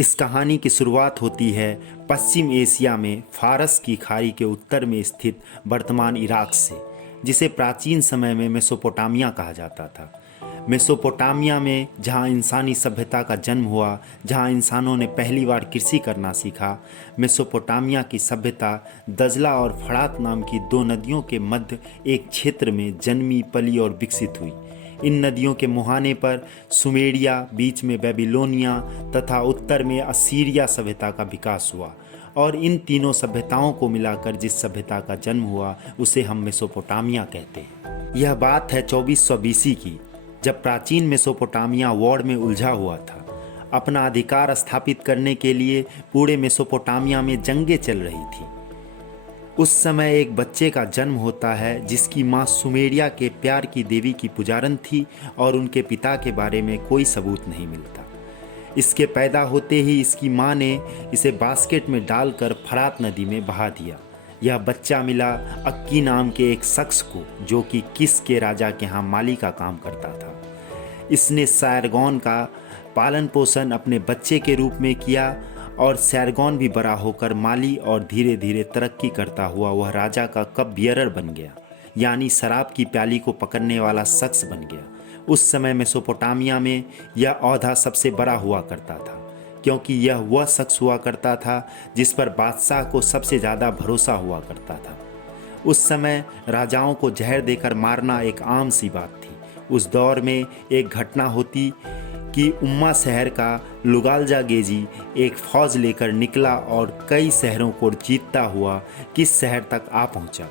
इस कहानी की शुरुआत होती है पश्चिम एशिया में फारस की खाड़ी के उत्तर में स्थित वर्तमान इराक से, जिसे प्राचीन समय में मेसोपोटामिया कहा जाता था। मेसोपोटामिया में जहाँ इंसानी सभ्यता का जन्म हुआ, जहाँ इंसानों ने पहली बार कृषि करना सीखा, मेसोपोटामिया की सभ्यता दजला और फरात नाम की दो नदियों के मध्य एक क्षेत्र में जन्मी, पली और विकसित हुई। इन नदियों के मुहाने पर सुमेरिया, बीच में बेबीलोनिया तथा उत्तर में असीरिया सभ्यता का विकास हुआ, और इन तीनों सभ्यताओं को मिलाकर जिस सभ्यता का जन्म हुआ उसे हम मेसोपोटामिया कहते हैं। यह बात है 2400 बीसी की, जब प्राचीन मेसोपोटामिया वॉर में उलझा हुआ था। अपना अधिकार स्थापित करने के लिए पूरे मेसोपोटामिया में जंगें चल रही थी। उस समय एक बच्चे का जन्म होता है जिसकी माँ सुमेरिया के प्यार की देवी की पुजारन थी और उनके पिता के बारे में कोई सबूत नहीं मिलता। इसके पैदा होते ही इसकी माँ ने इसे बास्केट में डालकर फरात नदी में बहा दिया। यह बच्चा मिला अक्की नाम के एक शख्स को, जो कि किस के राजा के यहाँ माली का काम करता था। इसने सैरगोन का पालन पोषण अपने बच्चे के रूप में किया और सैरगोन भी बड़ा होकर माली और धीरे धीरे तरक्की करता हुआ वह राजा का कप बियरर बन गया, यानी शराब की प्याली को पकड़ने वाला शख्स बन गया। उस समय मेसोपोटामिया में यह औहदा सबसे बड़ा हुआ करता था, क्योंकि यह वह शख्स हुआ करता था जिस पर बादशाह को सबसे ज़्यादा भरोसा हुआ करता था। उस समय राजाओं को जहर देकर मारना एक आम सी बात थी। उस दौर में एक घटना होती कि उम्मा शहर का लुगालजा गेजी एक फौज लेकर निकला और कई शहरों को जीतता हुआ किस शहर तक आ पहुंचा।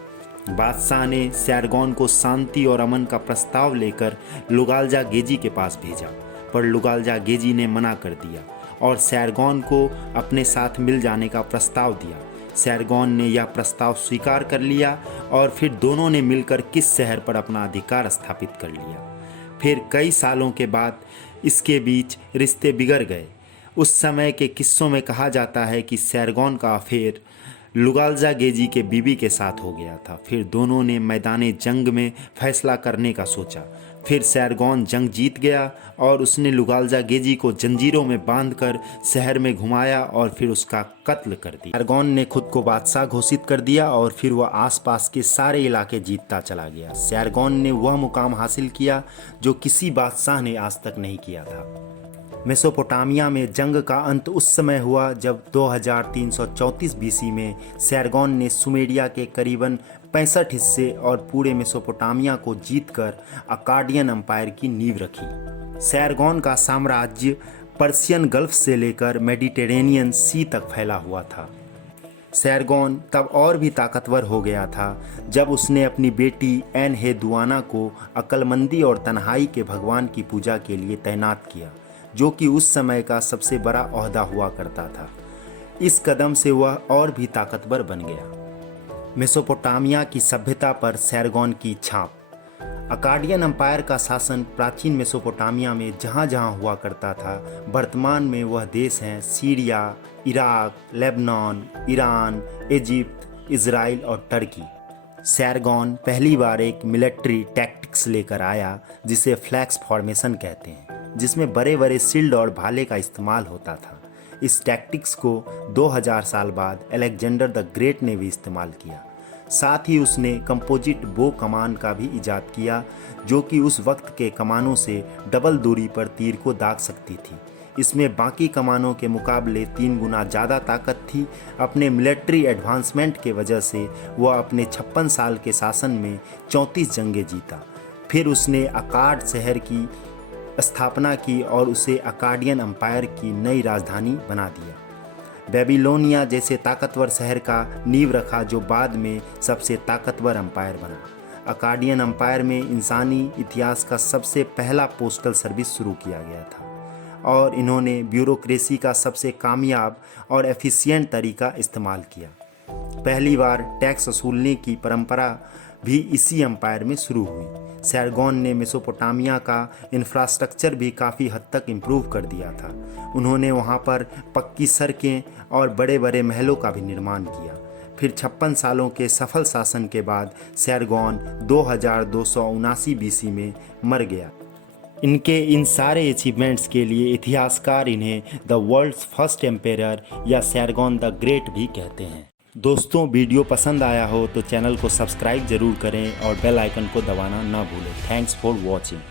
बादशाह ने सैरगोन को शांति और अमन का प्रस्ताव लेकर लुगालजा गेजी के पास भेजा, पर लुगालजा गेजी ने मना कर दिया और सैरगोन को अपने साथ मिल जाने का प्रस्ताव दिया। सैरगोन ने यह प्रस्ताव स्वीकार कर लिया और फिर दोनों ने मिलकर किस शहर पर अपना अधिकार स्थापित कर लिया। फिर कई सालों के बाद इसके बीच रिश्ते बिगड़ गए। उस समय के किस्सों में कहा जाता है कि सैरगोन का अफेयर लुगालजा गेजी के बीबी के साथ हो गया था। फिर दोनों ने मैदाने जंग में फैसला करने का सोचा। फिर सैरगोन जंग जीत गया और उसने लुगालजा गेजी को जंजीरों में बांधकर शहर में घुमाया और फिर उसका कत्ल कर दिया। सैरगोन ने खुद को बादशाह घोषित कर दिया और फिर वह आसपास के सारे इलाके जीतता चला गया। सैरगोन ने वह मुकाम हासिल किया जो किसी बादशाह ने आज तक नहीं किया था। मेसोपोटामिया में जंग का अंत उस समय हुआ जब 2334 बीसी में सैरगोन ने सुमेरिया के करीबन 65 हिस्से और पूरे मेसोपोटामिया को जीतकर अकाडियन एम्पायर की नींव रखी। सैरगोन का साम्राज्य पर्शियन गल्फ से लेकर मेडिटेरेनियन सी तक फैला हुआ था। सैरगोन तब और भी ताकतवर हो गया था जब उसने अपनी बेटी एनहेदुआना को अक्लमंदी और तन्हाई के भगवान की पूजा के लिए तैनात किया, जो कि उस समय का सबसे बड़ा ओहदा हुआ करता था। इस कदम से वह और भी ताकतवर बन गया। मेसोपोटामिया की सभ्यता पर सैरगोन की छाप। अकाडियन एम्पायर का शासन प्राचीन मेसोपोटामिया में जहाँ जहाँ हुआ करता था, वर्तमान में वह देश हैं Syria, Iraq, Lebanon, Iran, Egypt, Israel और टर्की। सैरगोन पहली बार एक मिलिट्री टैक्टिक्स लेकर आया जिसे फ्लैक्स फॉर्मेशन कहते हैं, जिसमें बड़े बड़े शील्ड और भाले का इस्तेमाल होता था। इस टैक्टिक्स को 2000 साल बाद अलेक्जेंडर द ग्रेट ने भी इस्तेमाल किया। साथ ही उसने कंपोजिट बो कमान का भी इजाद किया, जो कि उस वक्त के कमानों से डबल दूरी पर तीर को दाग सकती थी। इसमें बाकी कमानों के मुकाबले 3 गुना ज़्यादा ताकत थी। अपने मिलिट्री एडवांसमेंट के वजह से वह अपने 56 साल के शासन में 34 जंगें जीता। फिर उसने अकाड शहर की स्थापना की और उसे अकाडियन एम्पायर की नई राजधानी बना दिया। बेबीलोनिया जैसे ताकतवर शहर का नींव रखा, जो बाद में सबसे ताकतवर एम्पायर बना। अकाडियन एम्पायर में इंसानी इतिहास का सबसे पहला पोस्टल सर्विस शुरू किया गया था और इन्होंने ब्यूरोक्रेसी का सबसे कामयाब और एफिशिएंट तरीका इस्तेमाल किया। पहली बार टैक्स वसूलने की परंपरा भी इसी एम्पायर में शुरू हुई। सैरगोन ने मेसोपोटामिया का इंफ्रास्ट्रक्चर भी काफ़ी हद तक इम्प्रूव कर दिया था। उन्होंने वहाँ पर पक्की सड़कें और बड़े बड़े महलों का भी निर्माण किया। फिर 56 सालों के सफल शासन के बाद सैरगोन 2279 बीसी में मर गया। इनके इन सारे अचीवमेंट्स के लिए इतिहासकार इन्हें द वर्ल्ड्स फर्स्ट एम्पेरर या सैरगॉन द ग्रेट भी कहते हैं। दोस्तों, वीडियो पसंद आया हो तो चैनल को सब्सक्राइब जरूर करें और बेल आइकन को दबाना ना भूलें। Thanks for watching.